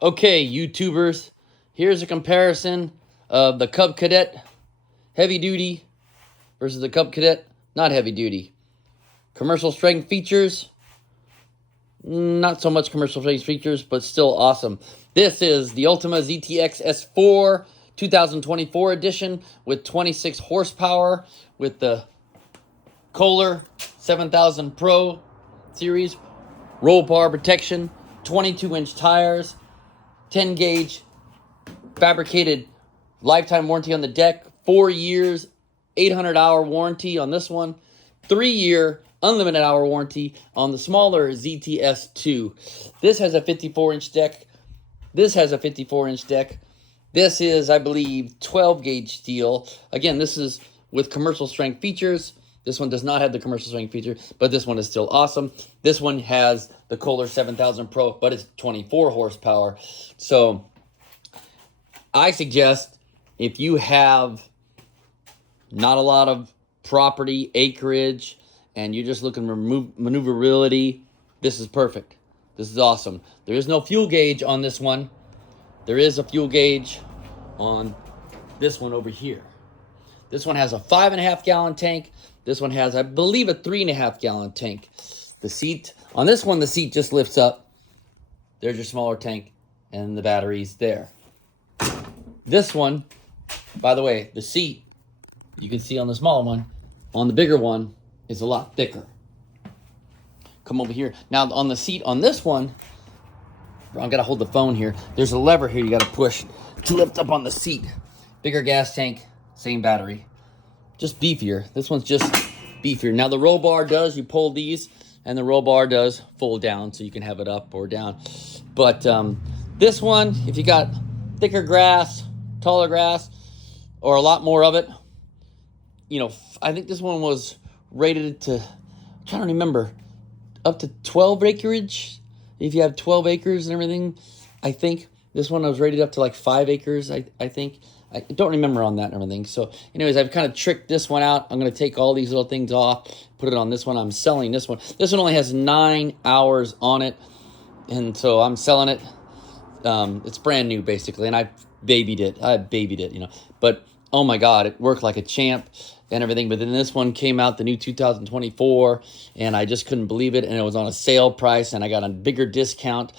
Okay, YouTubers, here's a comparison of the Cub Cadet heavy duty versus the Cub Cadet not heavy duty. Commercial strength features, not so much commercial strength features, but still awesome. This is the Ultima Ztxs4 2024 edition with 26 horsepower with the Kohler 7000 Pro series, roll bar protection, 22-inch tires, 10 gauge fabricated lifetime warranty on the deck, 4 years, 800-hour warranty on this one, 3-year unlimited hour warranty on the smaller Zts2. This has a 54-inch deck. This has a 54-inch deck. This is, I believe, 12 gauge steel. Again, this is with commercial strength features. This one does not have the commercial strength feature, but this one is still awesome. This one has the Kohler 7000 Pro, but it's 24 horsepower. So I suggest if you have not a lot of property, acreage, and you're just looking for maneuverability, this is perfect. This is awesome. There is no fuel gauge on this one. There is a fuel gauge on this one over here. This one has a 5.5 gallon tank. This one has, I believe, a 3.5 gallon tank. The seat, on this one, the seat just lifts up. There's your smaller tank, and the battery's there. This one, by the way, the seat, you can see on the smaller one, on the bigger one, is a lot thicker. Come over here. Now, on the seat on this one, I'm gonna hold the phone here. There's a lever here you gotta push to lift up on the seat. Bigger gas tank, same battery. Just beefier. This one's just beefier. Now the roll bar does, you pull these, and the roll bar does fold down, so you can have it up or down. But this one, if you got thicker grass, taller grass, or a lot more of it, you know, I think this one was rated to, I'm trying to remember, up to 12 acreage. If you have 12 acres and everything, I think this one was rated up to like 5 acres, I think. I don't remember on that and everything. So anyways, I've kind of tricked this one out. I'm going to take all these little things off, put it on this one. I'm selling this one. This one only has 9 hours on it, and so I'm selling it. It's brand new, basically, and I babied it, you know. But, oh my God, it worked like a champ and everything. But then this one came out, the new 2024, and I just couldn't believe it, and it was on a sale price, and I got a bigger discount.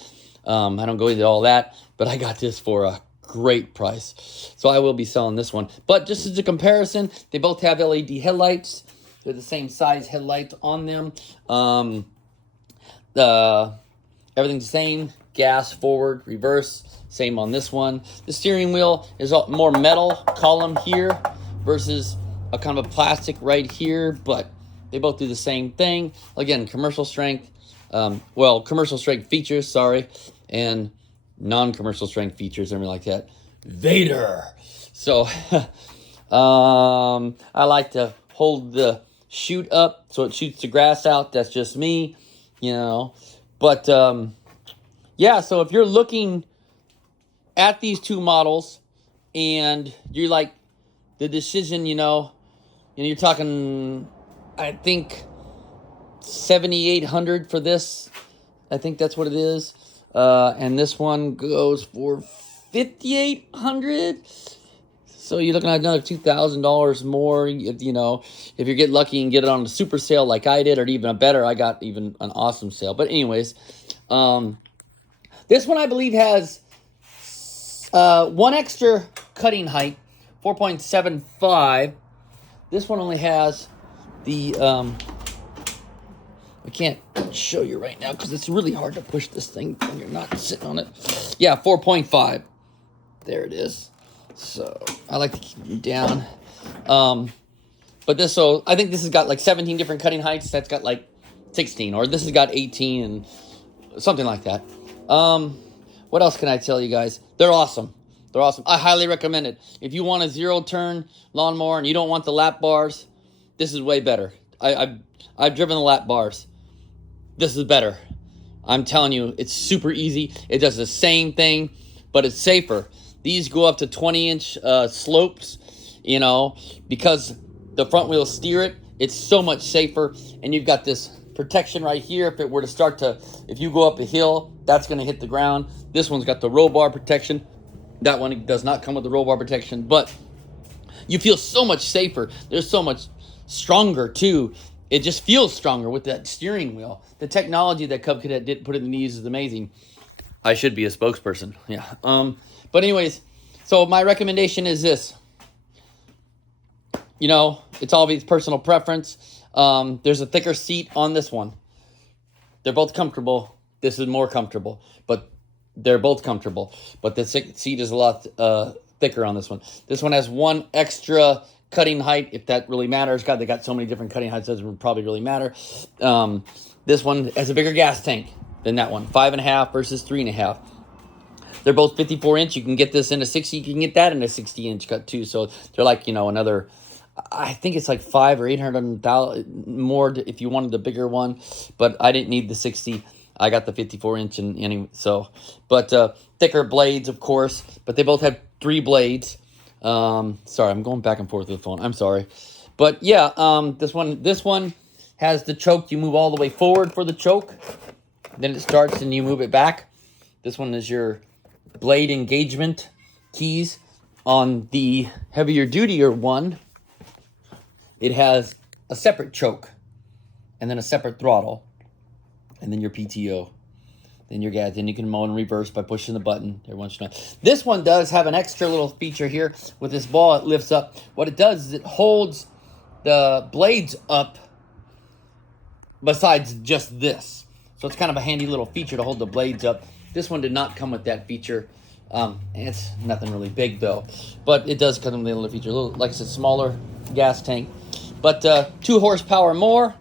I don't go into all that, but I got this for a great price. So I will be selling this one. But just as a comparison, they both have LED headlights. They're the same size headlights on them. Everything's the same. Gas, forward, reverse. Same on this one. The steering wheel is more metal column here versus a kind of a plastic right here, but they both do the same thing. Again, commercial strength, commercial strength features, sorry, and non-commercial strength features, everything like that. Vader. So, I like to hold the chute up so it shoots the grass out. That's just me, you know. But, yeah, so if you're looking at these two models and you're like, the decision, you know, you're talking, I think, 7,800 for this. I think that's what it is. And this one goes for 5,800. So you're looking at another $2,000 more. You know, if you get lucky and get it on a super sale like I did, or even a better, I got even an awesome sale. But anyways, this one I believe has one extra cutting height, 4.75. This one only has the, I can't show you right now because it's really hard to push this thing when you're not sitting on it. Yeah, 4.5. There it is. So I like to keep them down. But this, so I think this has got like 17 different cutting heights. That's got like 16, or this has got 18 and something like that. What else can I tell you guys? They're awesome. They're awesome. I highly recommend it. If you want a zero-turn lawnmower and you don't want the lap bars, this is way better. I've driven the lap bars. This is better. I'm telling you, it's super easy. It does the same thing, but it's safer. These go up to 20-inch slopes, you know, because the front wheels steer it. It's so much safer, and you've got this protection right here. If it were to start to, if you go up a hill, that's going to hit the ground. This one's got the roll bar protection. That one does not come with the roll bar protection, but you feel so much safer. There's so much stronger too. It just feels stronger with that steering wheel. The technology that Cub Cadet did put in the knees is amazing. I should be a spokesperson. Yeah. But anyways, so my recommendation is this. You know, it's always personal preference. There's a thicker seat on this one. They're both comfortable. This is more comfortable, but they're both comfortable. But the seat is a lot thicker on this one. This one has one extra cutting height, if that really matters. God, they got so many different cutting heights, doesn't probably really matter. This one has a bigger gas tank than that one, 5.5 versus 3.5. They're both 54-inch. You can get this in a 60. You can get that in a 60-inch cut too. So they're like, you know, another, I think it's like $500 or $800 more if you wanted the bigger one. But I didn't need the 60. I got the 54-inch and anyway. So, but thicker blades, of course. But they both have 3 blades. Sorry, I'm going back and forth with the phone. I'm sorry. But yeah, this one has the choke. You move all the way forward for the choke. Then it starts and you move it back. This one is your blade engagement keys. On the heavier dutier one, it has a separate choke and then a separate throttle and then your PTO. Then your gas. Then you can mow in reverse by pushing the button every once in a while. This one does have an extra little feature here with this ball. It lifts up. What it does is it holds the blades up besides just this. So it's kind of a handy little feature to hold the blades up. This one did not come with that feature. It's nothing really big though, but it does come with a little feature. A little, like I said, smaller gas tank, but 2 horsepower more.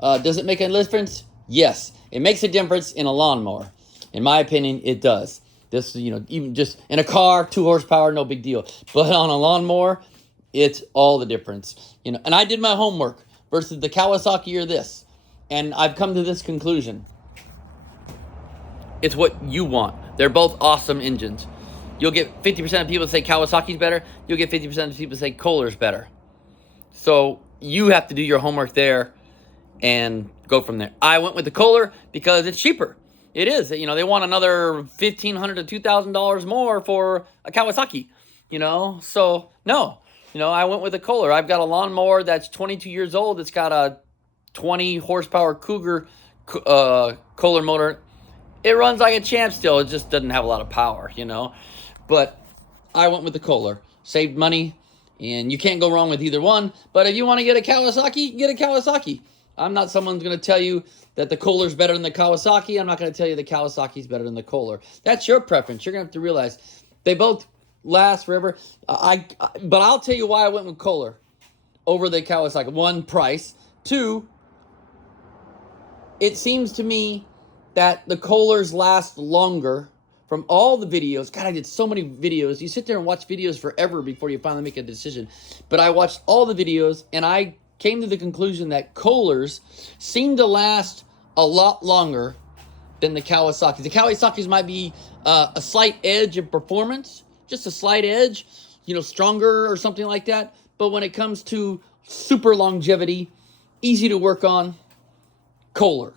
Does it make a difference? Yes, it makes a difference in a lawnmower. In my opinion, it does. This, you know, even just in a car, 2 horsepower, no big deal. But on a lawnmower, it's all the difference. You know, and I did my homework versus the Kawasaki or this, and I've come to this conclusion. It's what you want. They're both awesome engines. You'll get 50% of people say Kawasaki's better. You'll get 50% of people say Kohler's better. So you have to do your homework there and go from there. I went with the Kohler because it's cheaper. It is. You know, they want another $1,500 to $2,000 more for a Kawasaki. You know, so no. You know, I went with the Kohler. I've got a lawnmower that's 22 years old. It's got a 20 horsepower Cougar Kohler motor. It runs like a champ still. It just doesn't have a lot of power, you know. But I went with the Kohler. Saved money, and you can't go wrong with either one. But if you want to get a Kawasaki, get a Kawasaki. I'm not someone who's going to tell you that the Kohler's better than the Kawasaki. I'm not going to tell you the Kawasaki's better than the Kohler. That's your preference. You're going to have to realize they both last forever. But I'll tell you why I went with Kohler over the Kawasaki. 1, price. 2, it seems to me that the Kohlers last longer from all the videos. God, I did so many videos. You sit there and watch videos forever before you finally make a decision. But I watched all the videos, and I came to the conclusion that Kohlers seem to last a lot longer than the Kawasaki's. The Kawasaki's might be a slight edge of performance, just a slight edge, you know, stronger or something like that. But when it comes to super longevity, easy to work on, Kohler.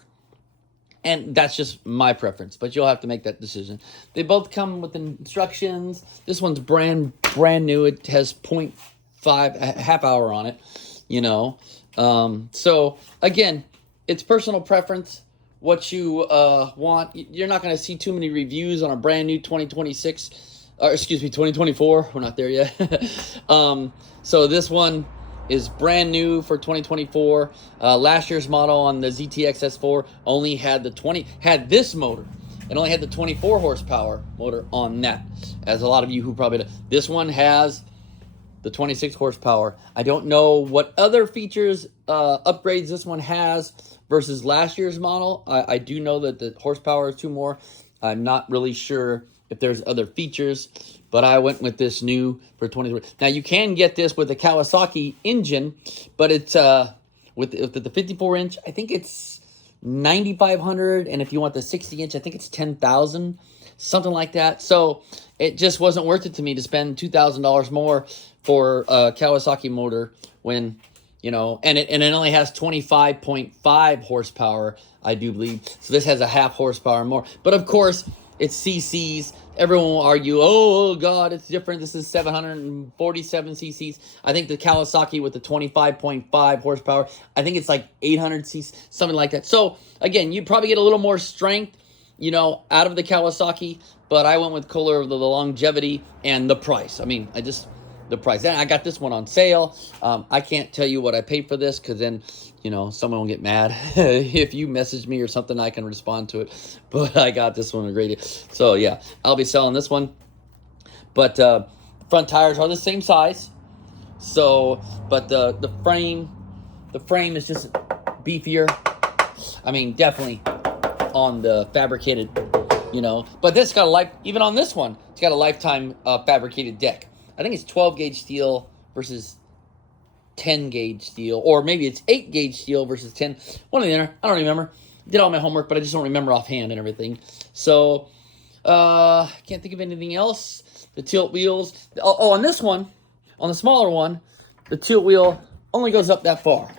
And that's just my preference, but you'll have to make that decision. They both come with instructions. This one's brand new. It has 0.5, a half hour on it, you know. So, again, it's personal preference, what you want. You're not going to see too many reviews on a brand new 2024. We're not there yet. So this one is brand new for 2024. Last year's model on the Ztxs4 only had this motor. It only had the 24 horsepower motor on that. As a lot of you who probably know. This one has the 26 horsepower. I don't know what other features, upgrades this one has versus last year's model. I do know that the horsepower is 2 more. I'm not really sure if there's other features, but I went with this new for 23. Now, you can get this with a Kawasaki engine, but it's with the 54-inch, I think it's $9,500, and if you want the 60-inch, I think it's $10,000, something like that. So it just wasn't worth it to me to spend $2,000 more for a Kawasaki motor when you know, and it only has 25.5 horsepower, I do believe. So this has a half horsepower more. But of course, it's CCs. Everyone will argue, oh God, it's different. This is 747 CCs. I think the Kawasaki with the 25.5 horsepower, I think it's like 800 CCs, something like that. So again, you probably get a little more strength, you know, out of the Kawasaki, but I went with Kohler of the longevity and the price. I mean, the price. And I got this one on sale. I can't tell you what I paid for this because then, you know, someone will get mad. If you message me or something, I can respond to it. But I got this one a great deal. So yeah, I'll be selling this one. But front tires are the same size. So, but the frame is just beefier. I mean, definitely on the fabricated, you know. But this got a life, even on this one, it's got a lifetime fabricated deck. I think it's 12 gauge steel versus 10 gauge steel, or maybe it's 8 gauge steel versus 10. One of the other, I don't remember. Did all my homework, but I just don't remember offhand and everything. So, can't think of anything else. The tilt wheels. Oh, on this one, on the smaller one, the tilt wheel only goes up that far.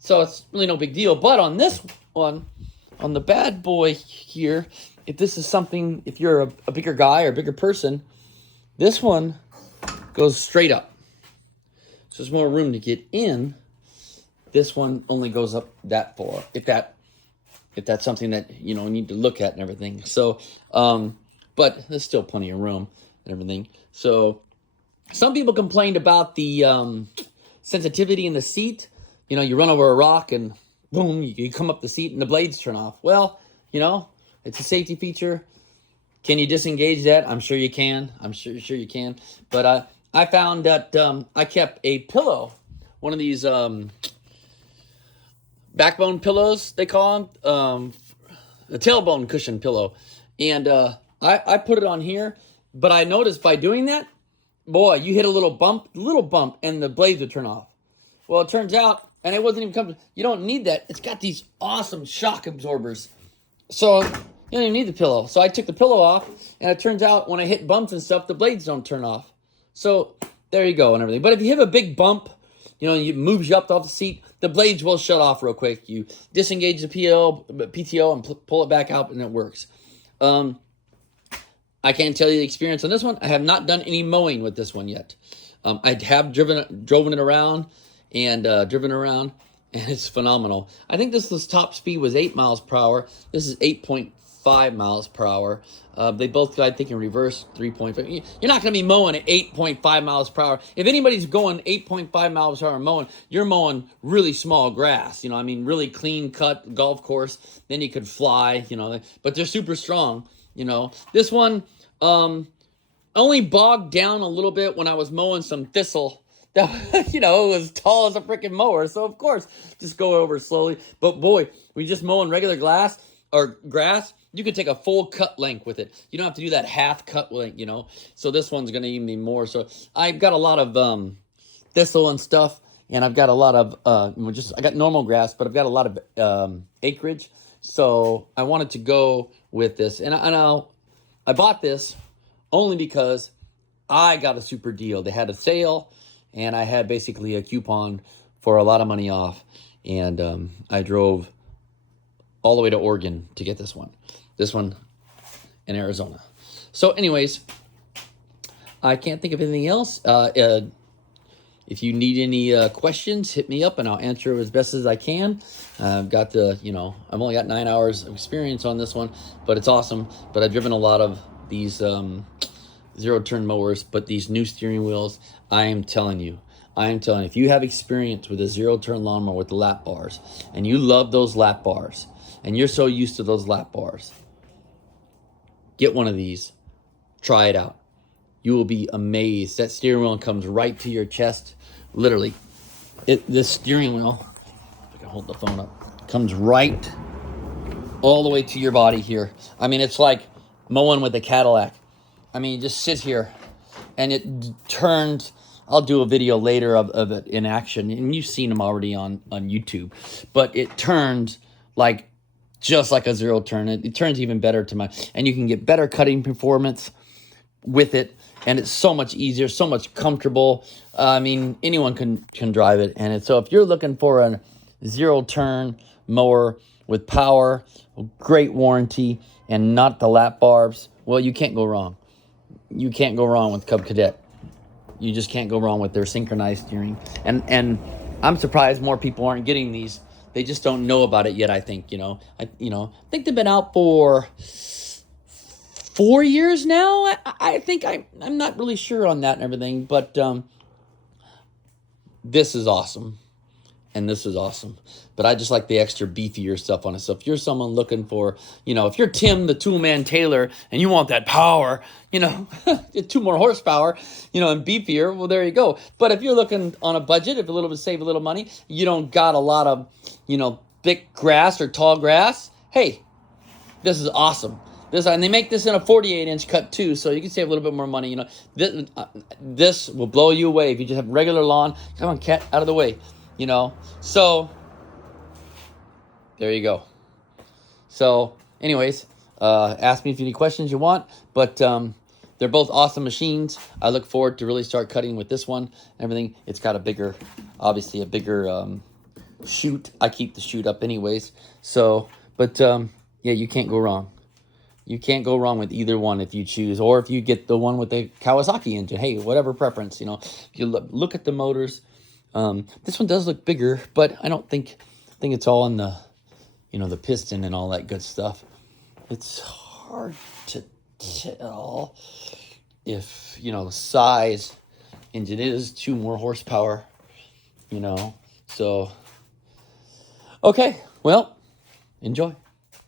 So it's really no big deal. But on this one, on the bad boy here, if this is something, if you're a bigger guy or a bigger person, this one goes straight up. So there's more room to get in. This one only goes up that far. If that's something that, you know, you need to look at and everything. So, but there's still plenty of room and everything. So some people complained about the sensitivity in the seat. You know, you run over a rock and boom, you come up the seat and the blades turn off. Well, you know, it's a safety feature. Can you disengage that? I'm sure you can. I'm sure you can. But I found that I kept a pillow, one of these backbone pillows, they call them, a tailbone cushion pillow. And I put it on here, but I noticed by doing that, boy, you hit a little bump, and the blades would turn off. Well, it turns out, and it wasn't even comfortable, you don't need that. It's got these awesome shock absorbers. So you don't even need the pillow. So I took the pillow off, and it turns out when I hit bumps and stuff, the blades don't turn off. So there you go and everything. But if you hit a big bump, you know, it moves you up off the seat, the blades will shut off real quick. You disengage the PTO and pull it back out, and it works. I can't tell you the experience on this one. I have not done any mowing with this one yet. I have driven it around, and it's phenomenal. I think this top speed was 8 miles per hour. This is 8.5 miles per hour. They both go, I think, in reverse, 3.5. You're not going to be mowing at 8.5 miles per hour. If anybody's going 8.5 miles per hour mowing, you're mowing really small grass. You know, I mean, really clean cut golf course. Then you could fly, you know. But they're super strong, you know. This one only bogged down a little bit when I was mowing some thistle. That, you know, it was tall as a freaking mower. So, of course, just go over slowly. But, boy, we just mowing regular grass, you can take a full cut length with it. You don't have to do that half cut length, you know. So this one's going to even be more. So I've got a lot of thistle and stuff. And I've got a lot of, I got normal grass, but I've got a lot of acreage. So I wanted to go with this. And I bought this only because I got a super deal. They had a sale. And I had basically a coupon for a lot of money off. And I drove all the way to Oregon to get this one. This one in Arizona. So anyways, I can't think of anything else. If you need any questions, hit me up and I'll answer as best as I can. I've got I've only got 9 hours of experience on this one, but it's awesome. But I've driven a lot of these zero-turn mowers, but these new steering wheels, I am telling you, if you have experience with a zero-turn lawnmower with the lap bars, and you love those lap bars, and you're so used to those lap bars, get one of these. Try it out. You will be amazed. That steering wheel comes right to your chest. Literally. This steering wheel, if I can hold the phone up, comes right all the way to your body here. I mean, it's like mowing with a Cadillac. I mean, you just sit here, and it turns. I'll do a video later of it in action, and you've seen them already on YouTube. But it turns just like a zero turn. It turns even better and you can get better cutting performance. with it, and it's so much easier, so much comfortable. I mean, anyone can drive it. And so if you're looking for a zero-turn mower with power, great warranty, and not the lap barbs, well, you can't go wrong. You can't go wrong with Cub Cadet. You just can't go wrong with their synchronized steering. And I'm surprised more people aren't getting these. They just don't know about it yet, I think. I think they've been out for 4 years now. I think I'm not really sure on that and everything, but this is awesome. And this is awesome. But I just like the extra beefier stuff on it. So if you're someone looking for, if you're Tim the Toolman Taylor and you want that power, 2 more horsepower, and beefier, well, there you go. But if you're looking on a budget, if save a little money, you don't got a lot of, thick grass or tall grass, hey, this is awesome. And they make this in a 48-inch cut too, so you can save a little bit more money. This will blow you away if you just have regular lawn. Come on, cat, out of the way. So there you go. So anyways, ask me if you any questions you want, but they're both awesome machines. I look forward to really start cutting with this one and everything. It's got obviously a bigger chute. I keep the chute up anyways. So, but yeah, you can't go wrong. You can't go wrong with either one if you choose, or if you get the one with the Kawasaki engine. Hey, whatever preference, if you look at the motors. This one does look bigger, but I think it's all in the, the piston and all that good stuff. It's hard to tell if, size, and it is 2 more horsepower, so, okay, well, enjoy.